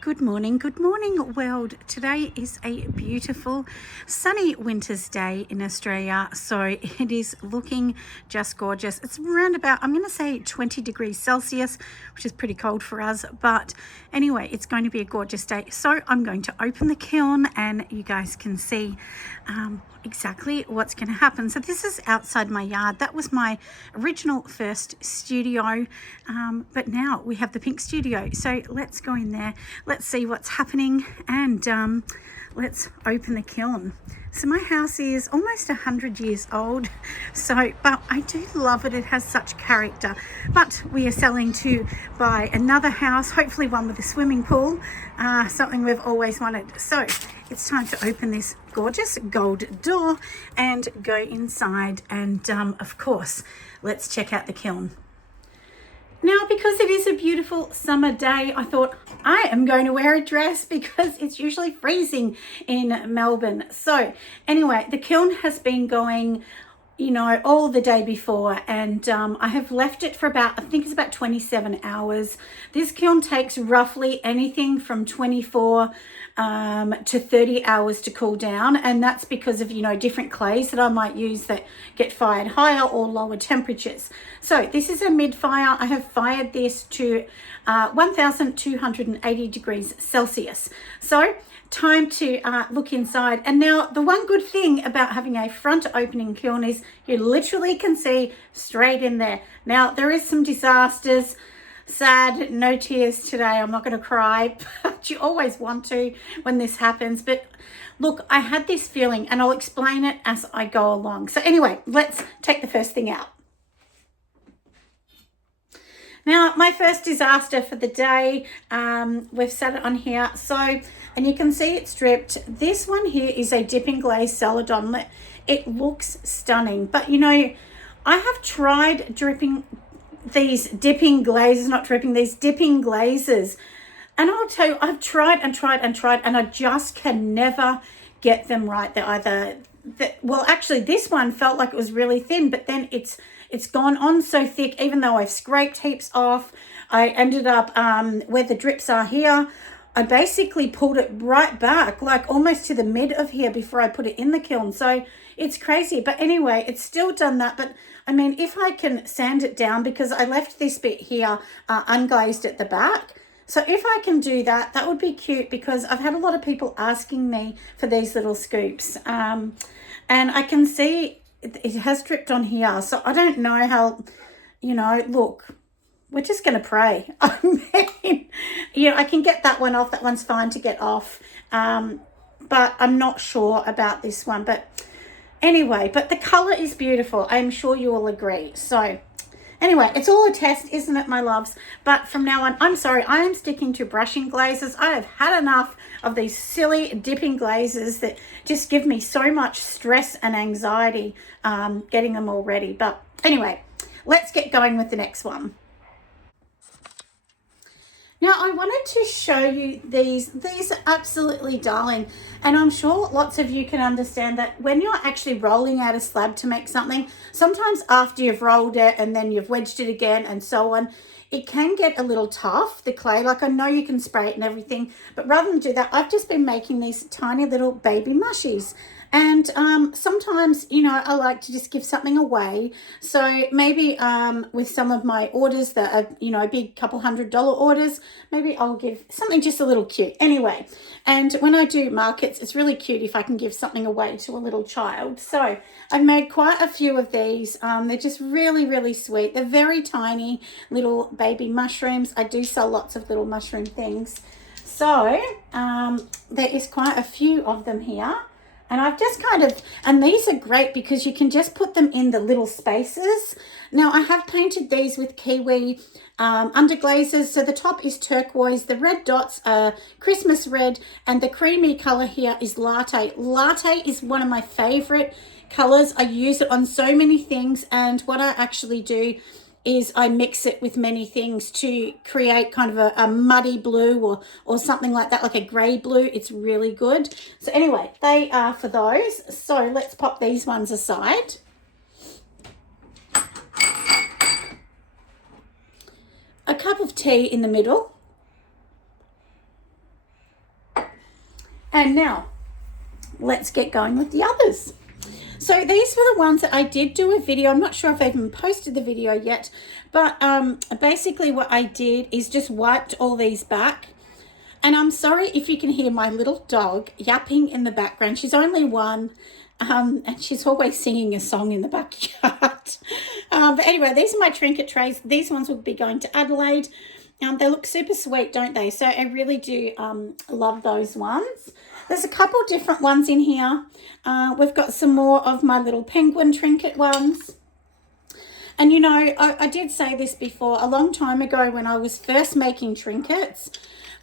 Good morning, world. Today is a beautiful sunny winter's day in Australia, so it is looking just gorgeous. It's around about, I'm going to say 20 degrees Celsius, which is pretty cold for us, but anyway, it's going to be a gorgeous day. So I'm going to open the kiln and you guys can see exactly what's going to happen. So this is outside my yard. That was my original first studio, but now we have the pink studio. So let's go in there. Let's see what's happening and let's open the kiln. So my house is almost 100 years old, but I do love it. It has such character. But we are selling to buy another house, hopefully one with a swimming pool, something we've always wanted. So it's time to open this gorgeous gold door and go inside and of course, let's check out the kiln. Now, because it is a beautiful summer day, I thought I am going to wear a dress because it's usually freezing in Melbourne. So anyway, the kiln has been going, all the day before, and I have left it for I think it's about 27 hours. This kiln takes roughly anything from 24 to 30 hours to cool down, and that's because of different clays that I might use that get fired higher or lower temperatures. So this is a mid fire. I have fired this to 1280 degrees Celsius. So time to look inside. And now the one good thing about having a front opening kiln is you literally can see straight in there. Now there is some disasters. Sad, no tears today. I'm not going to cry, but you always want to when this happens. But look, I had this feeling and I'll explain it as I go along. So anyway, let's take the first thing out. Now, my first disaster for the day, we've set it on here. So, and you can see it's dripped. This one here is a dipping glaze celadon. It looks stunning, but I have tried these dipping glazes, and I'll tell you, I've tried and I just can never get them right. They're either, well, actually this one felt like it was really thin, but then it's gone on so thick, even though I've scraped heaps off. I ended up where the drips are here, I basically pulled it right back, like almost to the mid of here before I put it in the kiln. So it's crazy. But anyway, it's still done that. But I mean, if I can sand it down, because I left this bit here unglazed at the back. So if I can do that, that would be cute, because I've had a lot of people asking me for these little scoops. And I can see it has dripped on here. So I don't know how, look, we're just going to pray. I mean, I can get that one off. That one's fine to get off. But I'm not sure about this one. But anyway, but the color is beautiful. I'm sure you will agree. So anyway, it's all a test, isn't it, my loves? But from now on, I'm sorry, I am sticking to brushing glazes. I have had enough of these silly dipping glazes that just give me so much stress and anxiety getting them all ready. But anyway, let's get going with the next one. Now, I wanted to show you these. These are absolutely darling. And I'm sure lots of you can understand that when you're actually rolling out a slab to make something, sometimes after you've rolled it and then you've wedged it again and so on, it can get a little tough, the clay. Like, I know you can spray it and everything, but rather than do that, I've just been making these tiny little baby mushies. And sometimes, I like to just give something away. So maybe with some of my orders that are, big couple $100 orders, maybe I'll give something just a little cute. Anyway, and when I do markets, it's really cute if I can give something away to a little child. So I've made quite a few of these. They're just really, really sweet. They're very tiny little baby mushrooms. I do sell lots of little mushroom things. So there is quite a few of them here. And I've just and these are great because you can just put them in the little spaces. Now, I have painted these with kiwi underglazes. So the top is turquoise, the red dots are Christmas red, and the creamy color here is latte. Latte is one of my favorite colors. I use it on so many things, and what I actually do is I mix it with many things to create kind of a muddy blue or something like that, like a grey blue. It's really good. So anyway, they are for those. So let's pop these ones aside. A cup of tea in the middle. And now let's get going with the others. So these were the ones that I did do a video. I'm not sure if I even posted the video yet, but basically what I did is just wiped all these back. And I'm sorry if you can hear my little dog yapping in the background. She's only one, and she's always singing a song in the backyard. But anyway, these are my trinket trays. These ones will be going to Adelaide. They look super sweet, don't they? So I really do love those ones. There's a couple different ones in here. We've got some more of my little penguin trinket ones. And, you know, I did say this before, a long time ago when I was first making trinkets,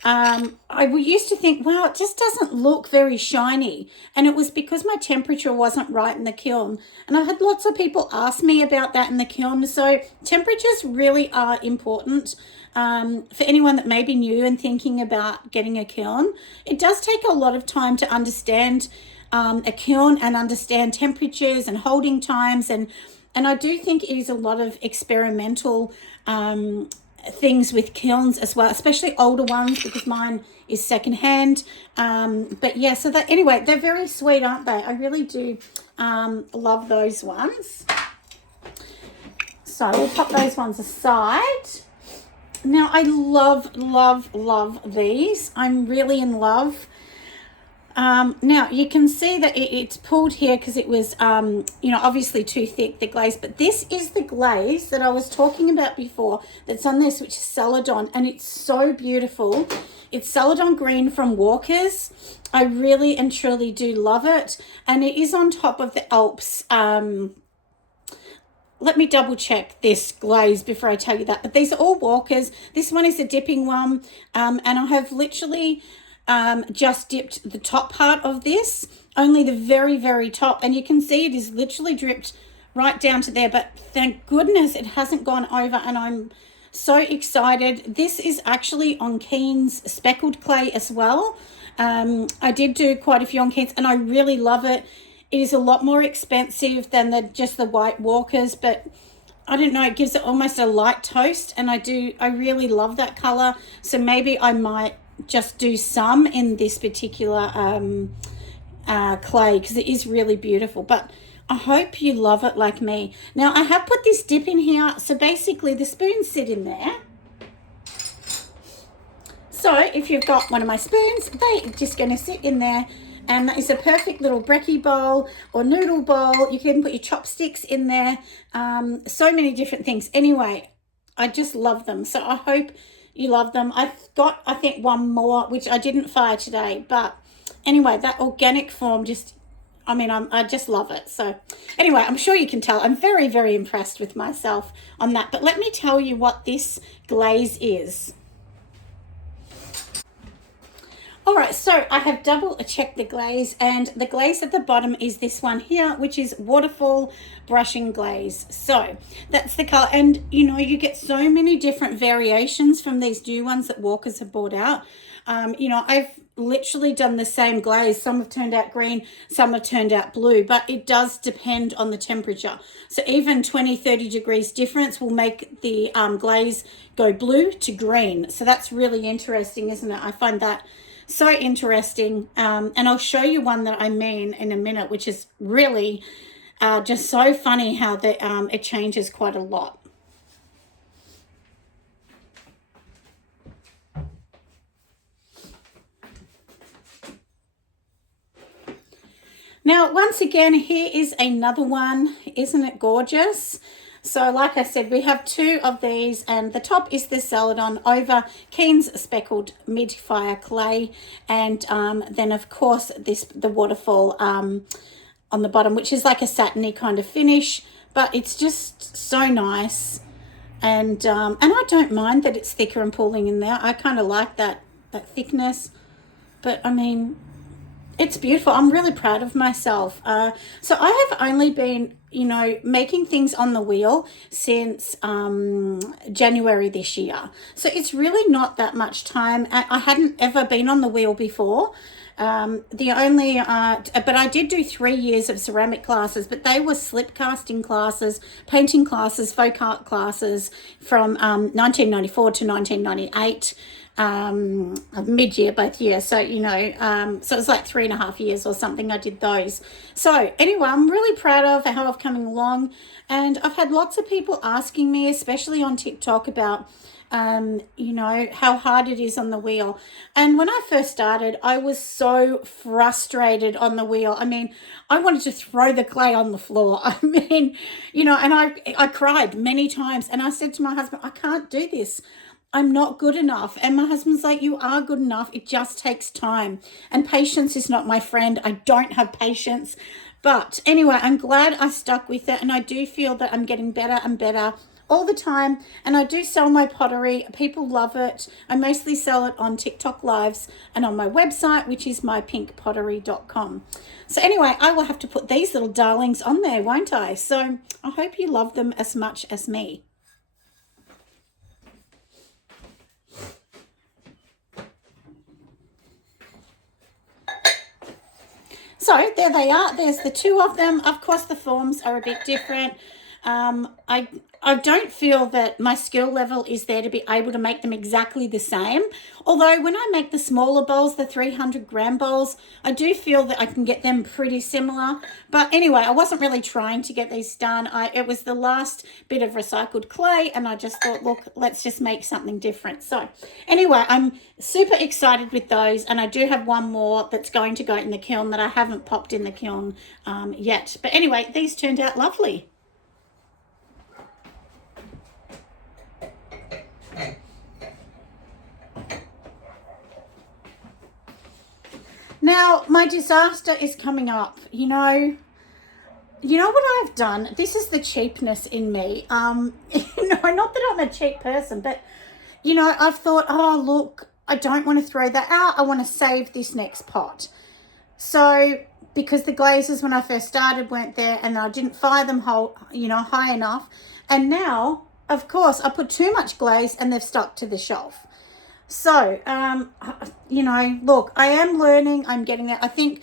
I used to think, wow, it just doesn't look very shiny. And it was because my temperature wasn't right in the kiln. And I've had lots of people ask me about that in the kiln. So temperatures really are important. For anyone that may be new and thinking about getting a kiln, it does take a lot of time to understand a kiln and understand temperatures and holding times. And I do think it is a lot of experimental things with kilns as well, especially older ones, because mine is secondhand. But yeah, so that anyway, they're very sweet, aren't they? I really do love those ones. So we'll pop those ones aside. Now I love these. I'm really in love. Now you can see that it's pulled here because it was, you know, obviously too thick, the glaze, but this is the glaze that I was talking about before that's on this, which is Celadon, and it's so beautiful. It's Celadon green from Walker's. I really and truly do love it, and it is on top of the Alps. Let me double check this glaze before I tell you that, but these are all Walker's. This one is a dipping one, and I have literally just dipped the top part of this, only the very top, and you can see it is literally dripped right down to there, but thank goodness it hasn't gone over, and I'm so excited. This is actually on Keen's speckled clay as well. I did do quite a few on Keen's, and I really love it. It is a lot more expensive than just the white Walkers, but I don't know, it gives it almost a light toast, and I really love that color. So maybe I might just do some in this particular clay, because it is really beautiful. But I hope you love it like me. Now I have put this dip in here, so basically the spoons sit in there. So if you've got one of my spoons, they're just going to sit in there. And that is a perfect little brekkie bowl or noodle bowl. You can put your chopsticks in there. So many different things. Anyway, I just love them. So I hope you love them. I've got, I think, one more, which I didn't fire today. But anyway, that organic form just, I mean, I just love it. So anyway, I'm sure you can tell. I'm very impressed with myself on that. But let me tell you what this glaze is. All right, so I have double checked the glaze, and the glaze at the bottom is this one here, which is waterfall brushing glaze. So that's the color, and you know, you get so many different variations from these new ones that Walker's have brought out. You know, I've literally done the same glaze. Some have turned out green, some have turned out blue, but it does depend on the temperature. So even 20-30 degrees difference will make the glaze go blue to green. So that's really interesting, isn't it? I find that so interesting, and I'll show you one that I mean in a minute, which is really just so funny how it changes quite a lot. Now, once again, here is another one. Isn't it gorgeous? So like I said, we have two of these, and the top is the Celadon over Keen's speckled mid-fire clay, and then of course the waterfall on the bottom, which is like a satiny kind of finish, but it's just so nice. And I don't mind that it's thicker and pulling in there. I kind of like that thickness, but I mean, it's beautiful. I'm really proud of myself. So I have only been, you know, making things on the wheel since January this year. So it's really not that much time. I hadn't ever been on the wheel before. But I did do 3 years of ceramic classes, but they were slip casting classes, painting classes, folk art classes from 1994 to 1998. mid-year, both years. So, you know, so it was like 3.5 years or something I did those. So anyway, I'm really proud of how I've come along. And I've had lots of people asking me, especially on TikTok, about you know, how hard it is on the wheel. And when I first started, I was so frustrated on the wheel. I mean, I wanted to throw the clay on the floor. I mean, you know, and I cried many times, and I said to my husband, I can't do this. I'm not good enough. And my husband's like, you are good enough. It just takes time. And patience is not my friend. I don't have patience. But anyway, I'm glad I stuck with it. And I do feel that I'm getting better and better all the time. And I do sell my pottery. People love it. I mostly sell it on TikTok lives and on my website, which is mypinkpottery.com. So anyway, I will have to put these little darlings on there, won't I? So I hope you love them as much as me. So there they are. There's the two of them. Of course, the forms are a bit different. I don't feel that my skill level is there to be able to make them exactly the same. Although when I make the smaller bowls, the 300-gram bowls, I do feel that I can get them pretty similar. But anyway, I wasn't really trying to get these done. It was the last bit of recycled clay, and I just thought, look, let's just make something different. So anyway, I'm super excited with those, and I do have one more that's going to go in the kiln that I haven't popped in the kiln yet. But anyway, these turned out lovely. Now, my disaster is coming up. You know what I've done? This is the cheapness in me. You know, not that I'm a cheap person, but, you know, I've thought, oh, look, I don't want to throw that out. I want to save this next pot. So, because the glazes when I first started weren't there, and I didn't fire them high enough. And now, of course, I put too much glaze and they've stuck to the shelf. So, you know, look, I am learning. I'm getting it. I think,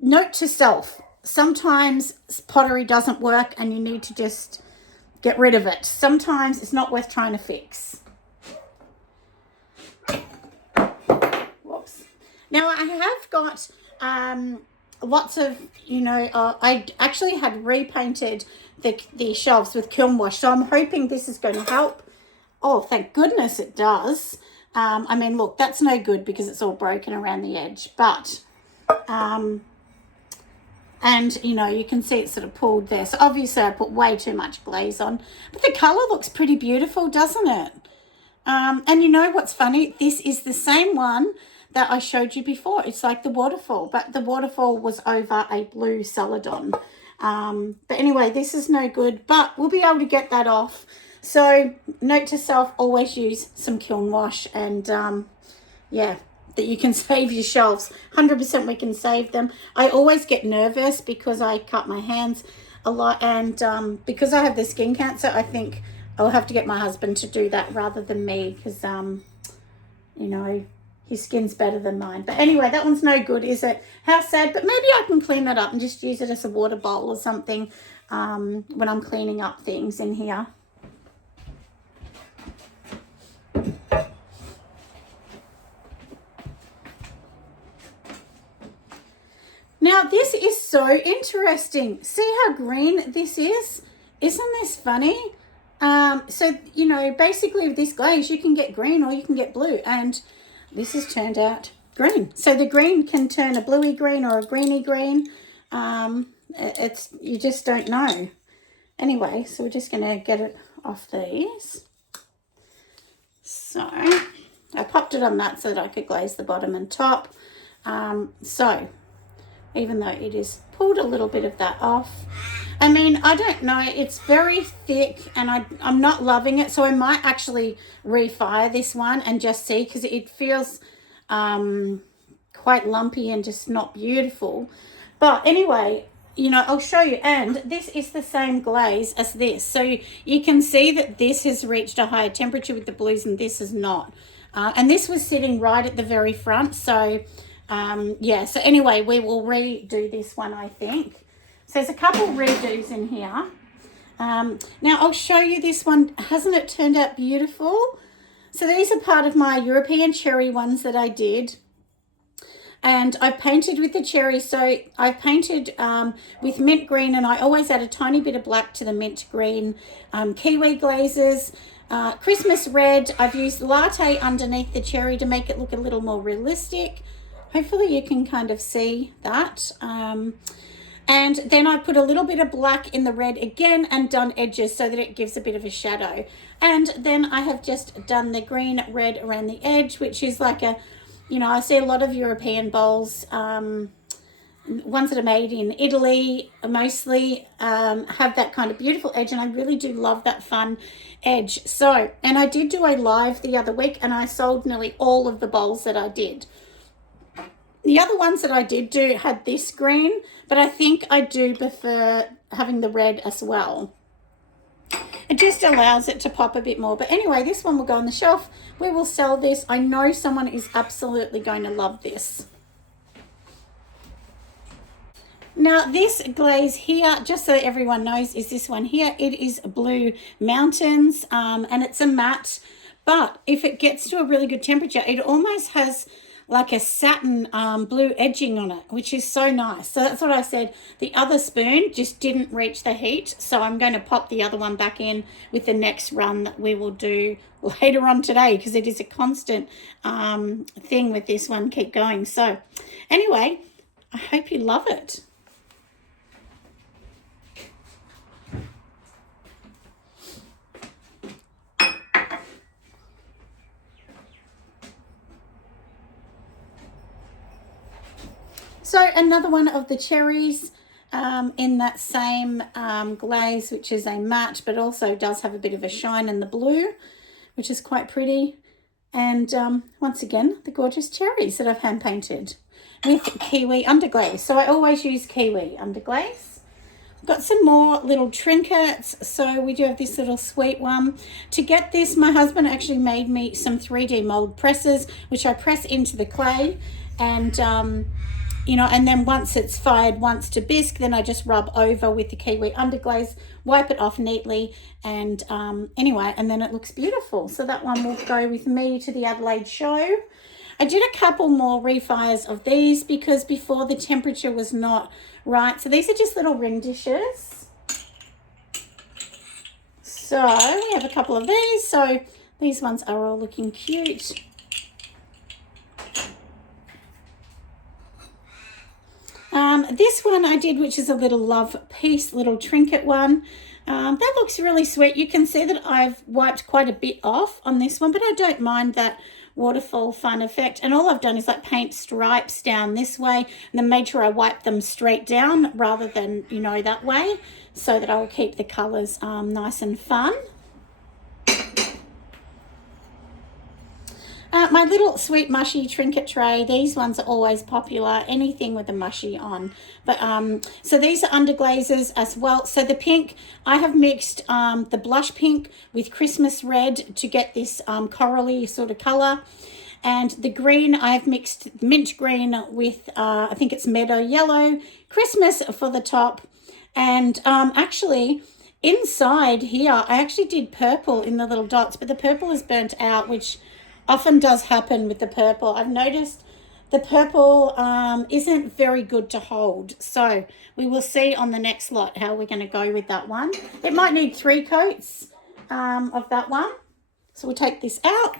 note to self, sometimes pottery doesn't work and you need to just get rid of it. Sometimes it's not worth trying to fix. Whoops. Now, I have got lots of, you know, I actually had repainted the shelves with kiln wash. So I'm hoping this is going to help. Oh, thank goodness it does. I mean, look, that's no good because it's all broken around the edge, but, and, you know, you can see it's sort of pulled there. So obviously I put way too much glaze on, but the colour looks pretty beautiful, doesn't it? And you know what's funny? This is the same one that I showed you before. It's like the waterfall, but the waterfall was over a blue celadon. But anyway, this is no good, but we'll be able to get that off. So note to self, always use some kiln wash, and yeah, that you can save your shelves. 100% we can save them. I always get nervous because I cut my hands a lot, and because I have the skin cancer, I think I'll have to get my husband to do that rather than me, because you know, his skin's better than mine. But anyway, that one's no good, is it? How sad. But maybe I can clean that up and just use it as a water bowl or something when I'm cleaning up things in here. Now, this is so interesting. See how green this is? Isn't this funny? So, you know, basically with this glaze, you can get green or you can get blue. And this has turned out green. So the green can turn a bluey green or a greeny green. You just don't know. Anyway, so we're just going to get it off these. So I popped it on that so that I could glaze the bottom and top. So even though it is pulled a little bit of that off, I mean, I don't know, it's very thick and I'm not loving it, so I might actually refire this one and just see, because it feels quite lumpy and just not beautiful. But anyway, you know, I'll show you. And this is the same glaze as this, so you can see that this has reached a higher temperature with the blues and this is not. And this was sitting right at the very front, so yeah, so anyway, we will redo this one, I think. So there's a couple redos in here. Now I'll show you this one. Hasn't it turned out beautiful? So these are part of my European cherry ones that I did. And I painted with the cherry. So I painted with mint green, and I always add a tiny bit of black to the mint green. Kiwi glazes, Christmas red. I've used latte underneath the cherry to make it look a little more realistic. Hopefully you can kind of see that. And then I put a little bit of black in the red again and done edges so that it gives a bit of a shadow. And then I have just done the green red around the edge, which is like a, you know, I see a lot of European bowls, ones that are made in Italy mostly, have that kind of beautiful edge, and I really do love that fun edge. So, and I did do a live the other week, and I sold nearly all of the bowls that I did. The other ones that I did do had this green, but I think I do prefer having the red as well. It just allows it to pop a bit more. But anyway, this one will go on the shelf. We will sell this. I know someone is absolutely going to love this. Now this glaze here, just so everyone knows, is this one here. It is Blue Mountains, and it's a matte. But if it gets to a really good temperature, it almost has like a satin blue edging on it, which is so nice. So that's what I said. The other spoon just didn't reach the heat, so I'm going to pop the other one back in with the next run that we will do later on today, because it is a constant thing with this one. Keep going. So anyway, I hope you love it. So another one of the cherries in that same glaze, which is a matte, but also does have a bit of a shine in the blue, which is quite pretty. And once again, the gorgeous cherries that I've hand painted with kiwi underglaze. So I always use kiwi underglaze. Got some more little trinkets. So we do have this little sweet one. To get this, my husband actually made me some 3D mold presses, which I press into the clay, and you know, and then once it's fired once to bisque, then I just rub over with the kiwi underglaze, wipe it off neatly, and anyway, and then it looks beautiful. So that one will go with me to the Adelaide show. I did a couple more refires of these because before the temperature was not right. So these are just little ring dishes. So we have a couple of these. So these ones are all looking cute. This one I did, which is a little love piece, little trinket one. That looks really sweet. You can see that I've wiped quite a bit off on this one, but I don't mind that waterfall fun effect. And all I've done is like paint stripes down this way, and then made sure I wipe them straight down rather than, you know, that way, so that I will keep the colours nice and fun. My little sweet mushy trinket tray, these ones are always popular, anything with a mushy on. But so these are underglazes as well. So the pink, I have mixed the blush pink with Christmas red to get this corally sort of colour. And the green, I have mixed mint green with, I think it's meadow yellow, Christmas for the top. And actually, inside here, I actually did purple in the little dots, but the purple is burnt out, which often does happen with the purple. I've noticed the purple isn't very good to hold. So we will see on the next lot how we're going to go with that one. It might need 3 coats of that one. So we'll take this out.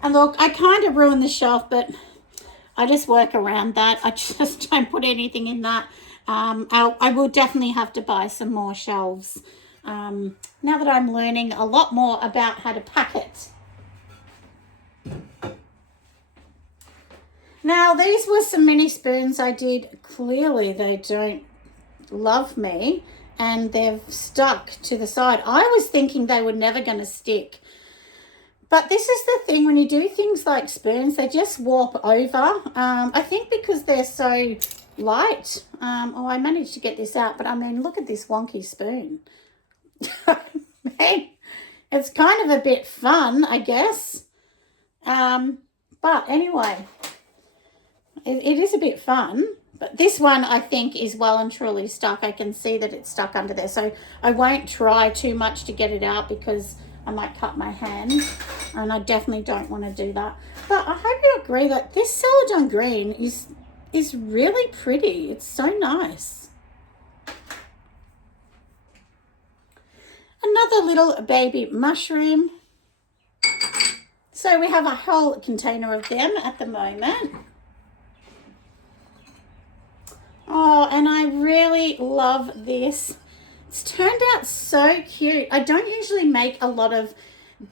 And look, I kind of ruined the shelf, but I just work around that. I just don't put anything in that. I will definitely have to buy some more shelves now that I'm learning a lot more about how to pack it. Now, these were some mini spoons I did. Clearly, they don't love me, and they've stuck to the side. I was thinking they were never going to stick. But this is the thing, when you do things like spoons, they just warp over. I think because they're so light. Oh, I managed to get this out, but I mean, look at this wonky spoon. Man, it's kind of a bit fun, I guess. But anyway, it is a bit fun. But this one I think is well and truly stuck. I can see that it's stuck under there. So I won't try too much to get it out because I might cut my hand. And I definitely don't want to do that. But I hope you agree that this celadon green is really pretty. It's so nice. Another little baby mushroom. So we have a whole container of them at the moment. Oh, and I really love this. It's turned out so cute. I don't usually make a lot of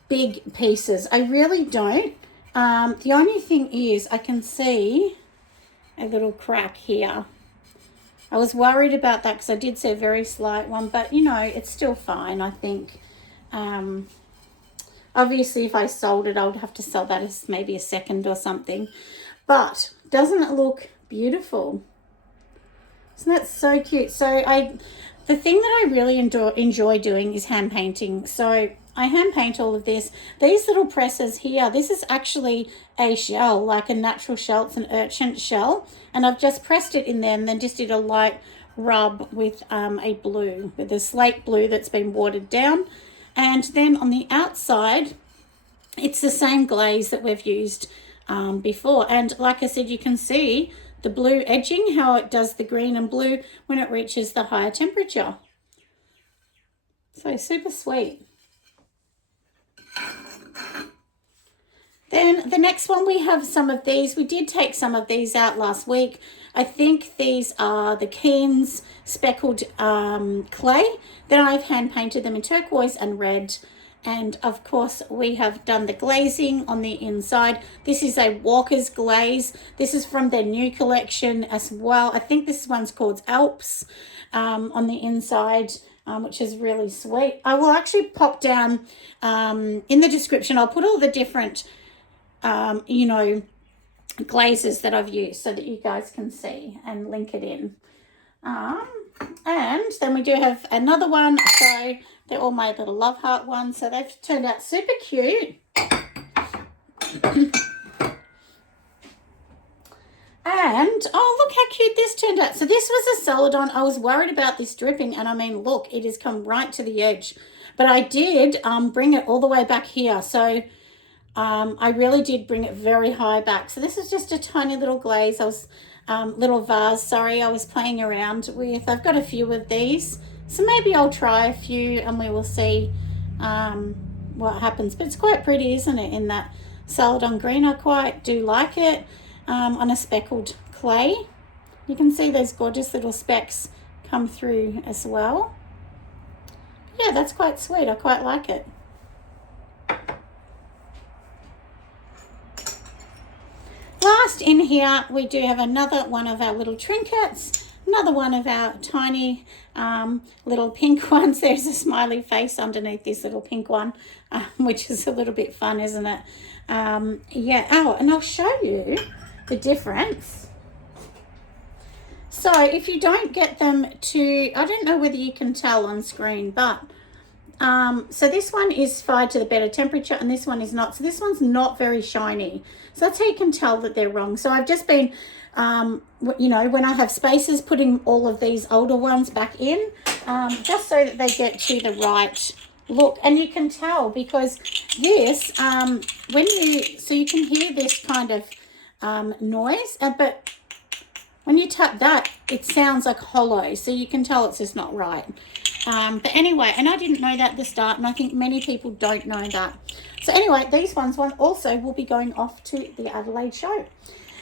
big pieces. I really don't. The only thing is I can see a little crack here. I was worried about that because I did see a very slight one, but you know, it's still fine, I think. Obviously, if I sold it, I would have to sell that as maybe a second or something. But doesn't it look beautiful? Isn't that so cute? So the thing that I really enjoy doing is hand painting. So I hand paint all of this. These little presses here, this is actually a shell, like a natural shell. It's an urchin shell. And I've just pressed it in there and then just did a light rub with a blue, with a slate blue that's been watered down. And then on the outside, it's the same glaze that we've used before. And like I said, you can see the blue edging, how it does the green and blue when it reaches the higher temperature. So super sweet. Then the next one, we have some of these. We did take some of these out last week. I think these are the Keen's speckled clay. Then I've hand painted them in turquoise and red. And of course, we have done the glazing on the inside. This is a Walker's glaze. This is from their new collection as well. I think this one's called Alps on the inside, which is really sweet. I will actually pop down in the description. I'll put all the different, you know, glazes that I've used so that you guys can see and link it in. And then we do have another one. So they're all my little love heart ones. So they've turned out super cute. And, oh, look how cute this turned out. So this was a celadon. I was worried about this dripping. And I mean, look, it has come right to the edge. But I did bring it all the way back here. So I really did bring it very high back. So this is just a tiny little glaze. I was, little vase, sorry, I was playing around with. I've got a few of these. So maybe I'll try a few and we will see what happens. But it's quite pretty, isn't it, in that celadon green? I quite do like it on a speckled clay. You can see those gorgeous little specks come through as well. Yeah, that's quite sweet. I quite like it. Last in here, we do have another one of our little trinkets. Another one of our tiny little pink ones. There's a smiley face underneath this little pink one, which is a little bit fun, isn't it? Yeah. Oh, and I'll show you the difference. So if you don't get them to, I don't know whether you can tell on screen, but so this one is fired to the better temperature and this one is not. So this one's not very shiny. So that's how you can tell that they're wrong. So I've just been, you know, when I have spaces, putting all of these older ones back in, just so that they get to the right look. And you can tell because this, when you, so you can hear this kind of noise, but when you tap that, it sounds like hollow. So you can tell it's just not right. But anyway, and I didn't know that at the start, and I think many people don't know that. So anyway, these ones also will be going off to the Adelaide show.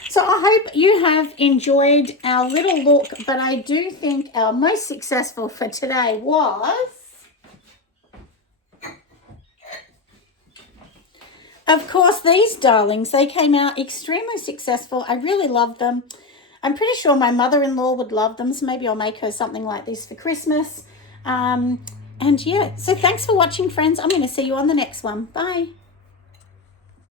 So I hope you have enjoyed our little look, but I do think our most successful for today was, of course, these darlings. They came out extremely successful. I really love them. I'm pretty sure my mother-in-law would love them, so maybe I'll make her something like this for Christmas. And yeah, so thanks for watching, friends. I'm going to see you on the next one. Bye.